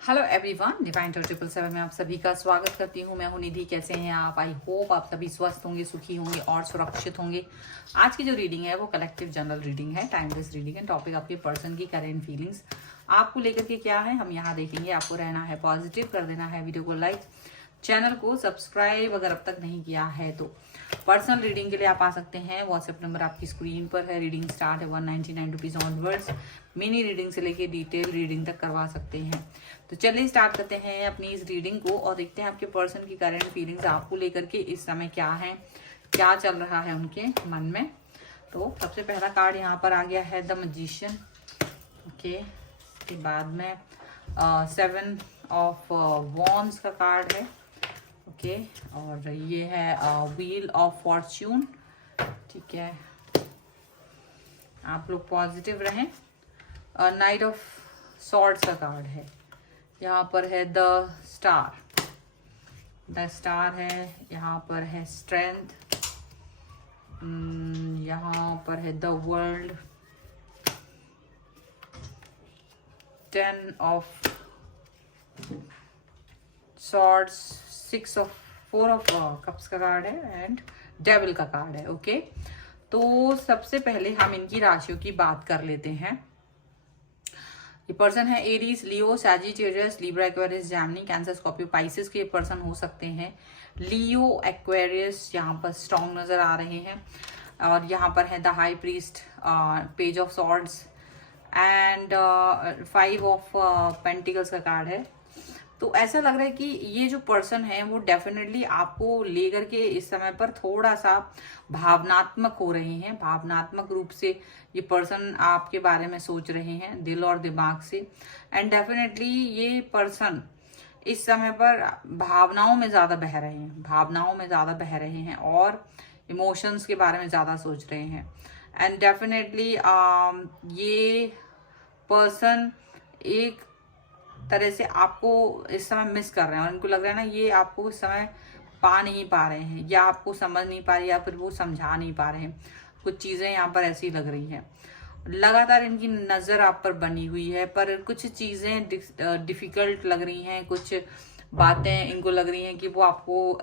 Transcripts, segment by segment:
Hello everyone, divine टॉ 777 में आप सभी का स्वागत करती हूँ। मैं हूँ निधि। कैसे हैं आप? आई होप आप सभी स्वस्थ होंगे, सुखी होंगे और सुरक्षित होंगे। आज की जो रीडिंग है वो कलेक्टिव जनरल रीडिंग है, टाइमलेस रीडिंग है। टॉपिक आपके पर्सन की करेंट फीलिंग्स आपको लेकर के क्या है हम यहाँ देखेंगे। आपको रहना है पॉजिटिव, कर देना है वीडियो को लाइक, चैनल को सब्सक्राइब अगर अब तक नहीं किया है तो। पर्सनल रीडिंग के लिए आप आ सकते हैं। व्हाट्सएप नंबर आपकी स्क्रीन पर है। रीडिंग स्टार्ट है 199 रुपीज ऑनवर्ड्स। मिनी रीडिंग से लेके डिटेल रीडिंग तक करवा सकते हैं। तो चलिए स्टार्ट करते हैं अपनी इस रीडिंग को और देखते हैं आपके पर्सन की करंट फीलिंग्स आपको लेकर के इस समय क्या है, क्या चल रहा है उनके मन में। तो सबसे पहला कार्ड यहाँ पर आ गया है द मैजिशियन। ओके, इसके बाद में 7 ऑफ वॉन्ड्स का कार्ड है। ओके, और ये है व्हील ऑफ फॉर्च्यून। ठीक है, आप लोग पॉजिटिव रहें। नाइट ऑफ सॉर्ड्स का कार्ड है। यहाँ पर है द स्टार। द स्टार है, यहाँ पर है स्ट्रेंथ, यहाँ पर है the world, 10 of swords, 4 of cups का कार्ड है एंड डेविल का कार्ड है। ओके, तो सबसे पहले हम इनकी राशियों की बात कर लेते हैं। ये पर्सन है Aries, Leo, Sagittarius, Libra, Aquarius, Gemini, Cancer, Scorpio, Pisces के पर्सन हो सकते हैं। लियो, एक्वेरियस यहाँ पर स्ट्रॉन्ग नजर आ रहे हैं। और यहाँ पर है the high priest, page of swords and 5 of pentacles का कार्ड है। तो ऐसा लग रहा है कि ये जो पर्सन है वो डेफिनेटली आपको लेकर के इस समय पर थोड़ा सा भावनात्मक हो रहे हैं। भावनात्मक रूप से ये पर्सन आपके बारे में सोच रहे हैं, दिल और दिमाग से। एंड डेफिनेटली ये पर्सन इस समय पर भावनाओं में ज्यादा बह रहे हैं, भावनाओं में ज्यादा बह रहे हैं और इमोशंस के बारे में ज्यादा सोच रहे हैं। एंड डेफिनेटली ये पर्सन एक तरह से आपको इस समय मिस कर रहे हैं और इनको लग रहा है ना ये आपको इस समय पा नहीं पा रहे हैं, या आपको समझ नहीं पा रहे, या फिर वो समझा नहीं पा रहे हैं। कुछ चीजें यहाँ पर ऐसी लग रही हैं। लगातार इनकी नजर आप पर बनी हुई है, पर कुछ चीजें डिफिकल्ट लग रही हैं। कुछ बातें इनको लग रही हैं कि वो आपको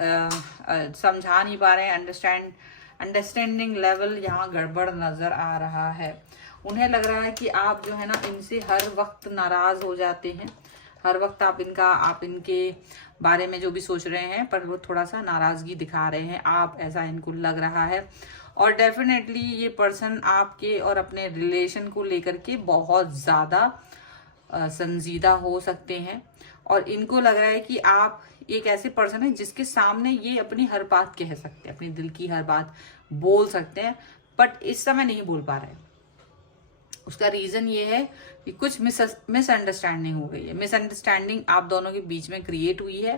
समझा नहीं पा रहे हैं। अंडरस्टैंडिंग लेवल यहाँ गड़बड़ नजर आ रहा है। उन्हें लग रहा है कि आप जो है ना इनसे हर वक्त नाराज हो जाते हैं। हर वक्त आप इनके बारे में जो भी सोच रहे हैं पर वो थोड़ा सा नाराजगी दिखा रहे हैं आप, ऐसा इनको लग रहा है। और डेफिनेटली ये पर्सन आपके और अपने रिलेशन को लेकर के बहुत ज्यादा संजीदा हो सकते हैं। और इनको लग रहा है कि आप एक ऐसे पर्सन है जिसके सामने ये अपनी हर बात कह सकते हैं, अपनी दिल की हर बात बोल सकते हैं, बट इस समय नहीं बोल पा रहे। उसका रीजन ये है कि कुछ मिसअंडरस्टैंडिंग हो गई है। मिसअंडरस्टैंडिंग आप दोनों के बीच में क्रिएट हुई है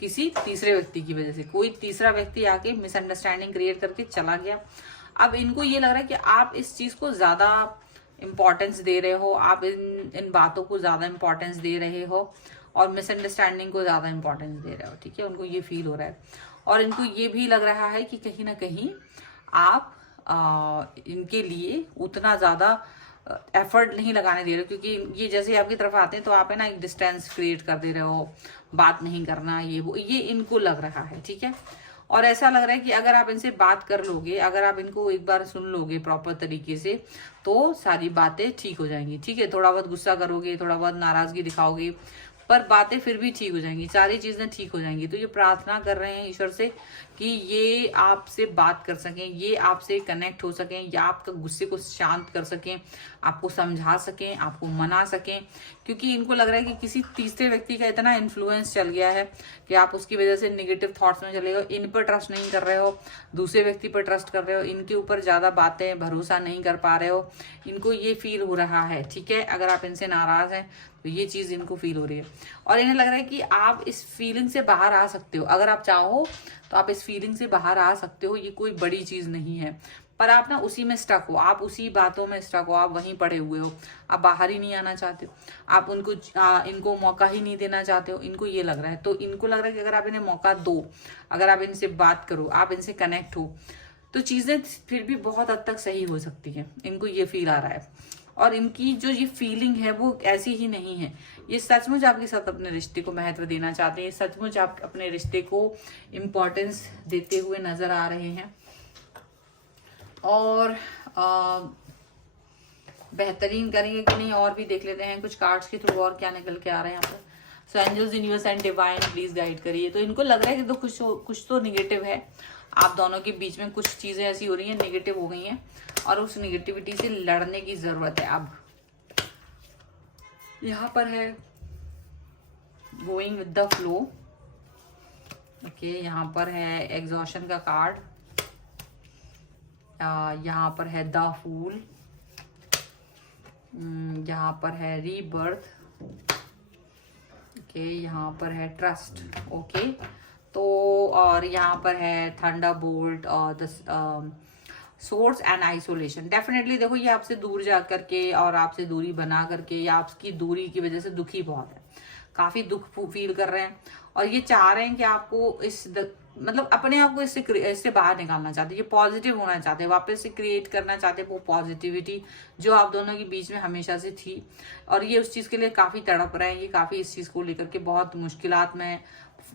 किसी तीसरे व्यक्ति की वजह से। कोई तीसरा व्यक्ति आके मिसअंडरस्टैंडिंग क्रिएट करके चला गया। अब इनको ये लग रहा है कि आप इस चीज को ज्यादा इंपॉर्टेंस दे रहे हो, आप इन बातों को ज्यादा इंपॉर्टेंस दे रहे हो और मिसअंडरस्टैंडिंग को ज्यादा इंपॉर्टेंस दे रहे हो। ठीक है, उनको ये फील हो रहा है और इनको ये भी लग रहा है कि कहीं ना कहीं आप इनके लिए उतना ज्यादा एफर्ट नहीं लगाने दे रहे, क्योंकि ये जैसे आपकी तरफ आते हैं तो आप है ना एक डिस्टेंस क्रिएट कर दे रहे हो, बात नहीं करना, ये वो, ये इनको लग रहा है। ठीक है, और ऐसा लग रहा है कि अगर आप इनसे बात कर लोगे, अगर आप इनको एक बार सुन लोगे प्रॉपर तरीके से, तो सारी बातें ठीक हो जाएंगी। ठीक है, थोड़ा बहुत गुस्सा करोगे, थोड़ा बहुत नाराजगी दिखाओगे, पर बातें फिर भी ठीक हो जाएंगी, सारी चीजें ठीक हो जाएंगी। तो ये प्रार्थना कर रहे हैं ईश्वर से कि ये आपसे बात कर सकें, ये आपसे कनेक्ट हो सकें, या आपका गुस्से को शांत कर सकें, आपको समझा सकें, आपको मना सकें। क्योंकि इनको लग रहा है कि किसी तीसरे व्यक्ति का इतना इन्फ्लुएंस चल गया है कि आप उसकी वजह से निगेटिव थॉट्स में चले हो, इन पर ट्रस्ट नहीं कर रहे हो, दूसरे व्यक्ति पर ट्रस्ट कर रहे हो, इनके ऊपर ज्यादा बातें भरोसा नहीं कर पा रहे हो। इनको ये फील हो रहा है। ठीक है, अगर आप इनसे नाराज हैं तो ये चीज इनको फील हो रही है और इन्हें लग रहा है कि आप इस फीलिंग से बाहर आ सकते हो। अगर आप चाहो तो आप इस फीलिंग से बाहर आ सकते हो, ये कोई बड़ी चीज नहीं है। पर आप ना उसी में स्टक हो, आप उसी बातों में स्टक हो, आप वहीं पड़े हुए हो, आप बाहर ही नहीं आना चाहते हो, आप इनको मौका ही नहीं देना चाहते हो। इनको ये लग रहा है, तो इनको लग रहा है कि अगर आप इन्हें मौका दो, अगर आप इनसे बात करो, आप इनसे कनेक्ट हो, तो चीजें फिर भी बहुत हद तक सही हो सकती है। इनको ये फील आ रहा है। और इनकी जो ये फीलिंग है वो ऐसी ही नहीं है। ये सचमुच आपके साथ अपने रिश्ते को महत्व देना चाहते हैं, सचमुच आप अपने रिश्ते को इम्पोर्टेंस देते हुए नजर आ रहे हैं। और बेहतरीन करेंगे कि नहीं, और भी देख लेते हैं कुछ कार्ड्स के थ्रू और क्या निकल के आ रहे हैं यहाँ पर। So angels, universe and divine please guide करिए। तो इनको लग रहा है कि तो कुछ तो निगेटिव है, आप दोनों के बीच में कुछ चीजें ऐसी हो रही हैं, नेगेटिव हो गई हैं, और उस नेगेटिविटी से लड़ने की जरूरत है। अब यहाँ पर है going with the flow. Okay, यहाँ पर है एग्जॉशन का कार्ड, यहाँ पर है द फूल, यहाँ पर है रीबर्थ, ओके, यहाँ पर है ट्रस्ट। ओके, तो और यहाँ पर है थंडरबोल्ट और the source and isolation. Definitely देखो, ये आपसे दूर जा करके और आपसे दूरी बना करके या आपकी दूरी की वजह से दुखी बहुत है, काफी दुख फील कर रहे हैं, और ये चाह रहे हैं कि आपको मतलब अपने आप को इससे बाहर निकालना चाहते हैं। ये पॉजिटिव होना चाहते हैं, वापस से क्रिएट करना चाहते हैं वो पॉजिटिविटी जो आप दोनों के बीच में हमेशा से थी, और ये उस चीज के लिए काफी तड़प रहे हैं। ये काफी इस चीज को लेकर के बहुत मुश्किलात में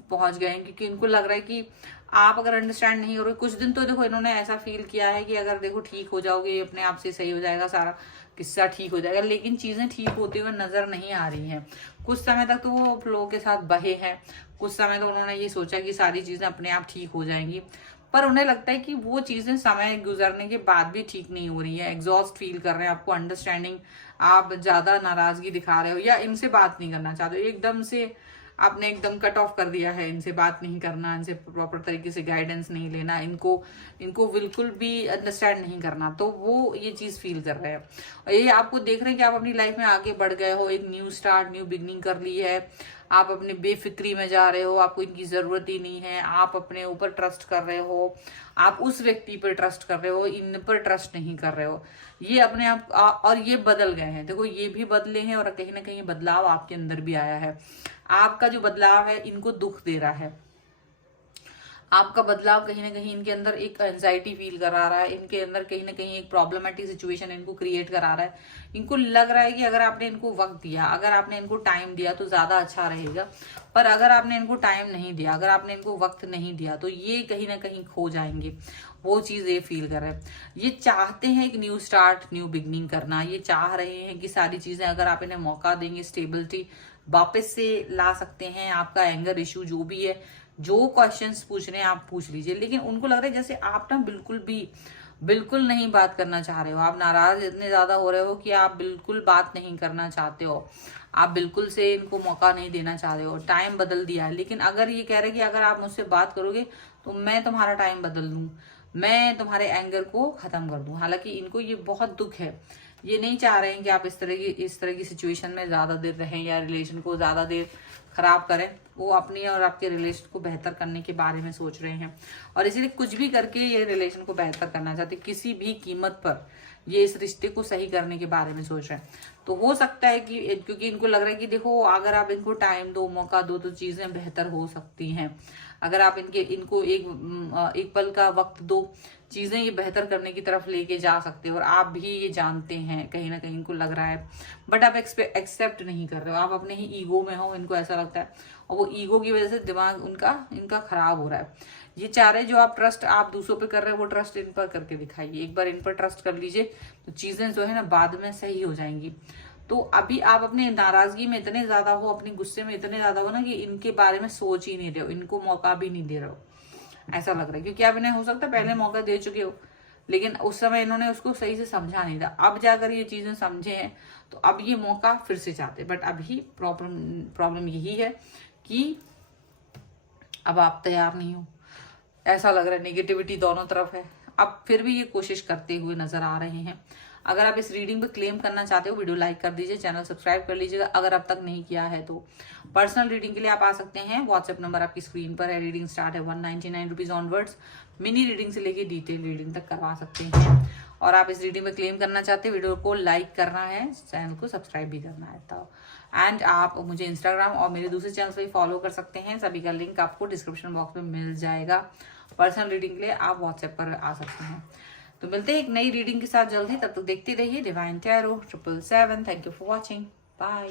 पहुंच गए हैं, क्योंकि इनको लग रहा है कि आप अगर अंडरस्टैंड नहीं हो रहे। कुछ दिन तो देखो इन्होंने ऐसा फील किया है कि अगर देखो ठीक हो जाओगे, अपने आप से सही हो जाएगा, सारा किस्सा ठीक हो जाएगा, लेकिन चीजें ठीक होते हुए नजर नहीं आ रही हैं। कुछ समय तक तो वो फ्लो के साथ बहे हैं, कुछ समय तो उन्होंने ये सोचा कि सारी चीजें अपने आप ठीक हो जाएंगी, पर उन्हें लगता है कि वो चीजें समय गुजरने के बाद भी ठीक नहीं हो रही है। एग्जॉस्ट फील कर रहे हैं, आपको अंडरस्टैंडिंग, आप ज्यादा नाराजगी दिखा रहे हो या इनसे बात नहीं करना चाहते हो, एकदम से आपने एकदम कट ऑफ कर दिया है, इनसे बात नहीं करना, इनसे प्रॉपर तरीके से गाइडेंस नहीं लेना, इनको बिल्कुल भी अंडरस्टैंड नहीं करना। तो वो ये चीज फील कर रहे हैं, और ये आपको देख रहे हैं कि आप अपनी लाइफ में आगे बढ़ गए हो, एक न्यू स्टार्ट, न्यू बिगनिंग कर ली है, आप अपने बेफिक्री में जा रहे हो, आपको इनकी जरूरत ही नहीं है, आप अपने ऊपर ट्रस्ट कर रहे हो, आप उस व्यक्ति पर ट्रस्ट कर रहे हो, इन पर ट्रस्ट नहीं कर रहे हो। ये अपने आप और ये बदल गए हैं, देखो ये भी बदले हैं, और कहीं ना कहीं बदलाव आपके अंदर भी आया है। आपका जो बदलाव है इनको दुख दे रहा है, आपका बदलाव कहीं ना कहीं इनके अंदर एक एंजाइटी फील करा रहा है, इनके अंदर कहीं ना कहीं एक प्रॉब्लमेटिक सिचुएशन इनको क्रिएट करा रहा है। इनको लग रहा है कि अगर आपने इनको वक्त दिया, अगर आपने इनको टाइम दिया तो ज्यादा अच्छा रहेगा, पर अगर आपने इनको टाइम नहीं दिया, अगर आपने इनको वक्त नहीं दिया, तो ये कहीं ना कहीं खो जाएंगे। वो चीज ये फील कर रहे हैं। ये चाहते हैं एक न्यू स्टार्ट, न्यू बिगनिंग करना, ये चाह रहे हैं कि सारी चीजें अगर आप इन्हें मौका देंगे, स्टेबिलिटी वापस से ला सकते हैं। आपका एंगर इशू जो भी है, जो क्वेश्चंस पूछ रहे हैं आप पूछ लीजिए, लेकिन उनको लग रहा है जैसे आप ना बिल्कुल नहीं बात करना चाह रहे हो, आप नाराज इतने ज्यादा हो रहे हो कि आप बिल्कुल बात नहीं करना चाहते हो, आप बिल्कुल से इनको मौका नहीं देना चाह रहे हो। टाइम बदल दिया है, लेकिन अगर ये कह रहे हैं कि अगर आप मुझसे बात करोगे तो मैं तुम्हारा टाइम बदल दूं, मैं तुम्हारे एंगर को खत्म कर दूं। हालांकि इनको ये बहुत दुख है, ये नहीं चाह रहे हैं कि आप इस तरह की सिचुएशन में ज्यादा देर रहें या रिलेशन को ज्यादा देर खराब करें। वो अपनी और आपके रिलेशन को बेहतर करने के बारे में सोच रहे हैं, और इसीलिए कुछ भी करके ये रिलेशन को बेहतर करना चाहते, किसी भी कीमत पर ये इस रिश्ते को सही करने के बारे में सोच रहे हैं। तो हो सकता है कि क्योंकि इनको लग रहा है कि देखो अगर आप इनको टाइम दो, मौका दो, तो चीजें बेहतर हो सकती हैं। अगर आप इनको एक पल का वक्त दो, चीजें ये बेहतर करने की तरफ लेके जा सकते हो, और आप भी ये जानते हैं, कहीं ना कहीं इनको लग रहा है, बट आप एक्सेप्ट नहीं कर रहे हो, आप अपने ही ईगो में हो, इनको ऐसा लगता है, और वो ईगो की वजह से दिमाग इनका खराब हो रहा है। ये चाह रहे जो आप ट्रस्ट आप दूसरों पे कर रहे हो, वो ट्रस्ट इन पर करके दिखाइए। एक बार इन पर ट्रस्ट कर लीजिए तो चीजें जो है ना बाद में सही हो जाएंगी। तो अभी आप अपने नाराजगी में इतने ज्यादा हो, अपने गुस्से में इतने ज्यादा हो ना कि इनके बारे में सोच ही नहीं रहे हो, इनको मौका भी नहीं दे रहे हो, ऐसा लग रहा है। क्योंकि आप इन्हें हो सकता है पहले मौका दे चुके हो, लेकिन उस समय इन्होंने उसको सही से समझा नहीं था। अब जाकर ये चीजें समझे हैं तो अब ये मौका फिर से चाहते, बट अभी प्रॉब्लम यही है कि अब आप तैयार नहीं हो, ऐसा लग रहा है। नेगेटिविटी दोनों तरफ है, अब फिर भी ये कोशिश करते हुए नजर आ रहे हैं। अगर आप इस रीडिंग पे क्लेम करना चाहते हो, वीडियो लाइक कर दीजिए, चैनल सब्सक्राइब कर लीजिएगा अगर अब तक नहीं किया है तो। पर्सनल रीडिंग के लिए आप आ सकते हैं, व्हाट्सएप नंबर आपकी स्क्रीन पर है। रीडिंग स्टार्ट है 199 रुपीज ऑनवर्ड्स। मिनी रीडिंग से लेके डिटेल रीडिंग तक करवा सकते हैं। और आप इस रीडिंग में क्लेम करना चाहते हैं, वीडियो को लाइक करना है, चैनल को सब्सक्राइब भी करना है। तो एंड आप मुझे इंस्टाग्राम और मेरे दूसरे चैनल से भी फॉलो कर सकते हैं, सभी का लिंक आपको डिस्क्रिप्शन बॉक्स में मिल जाएगा। पर्सनल रीडिंग के लिए आप व्हाट्सएप पर आ सकते हैं। तो मिलते हैं एक नई रीडिंग के साथ जल्दी, तब तक देखते रहिए divine tarot 777। Thank you for watching, bye.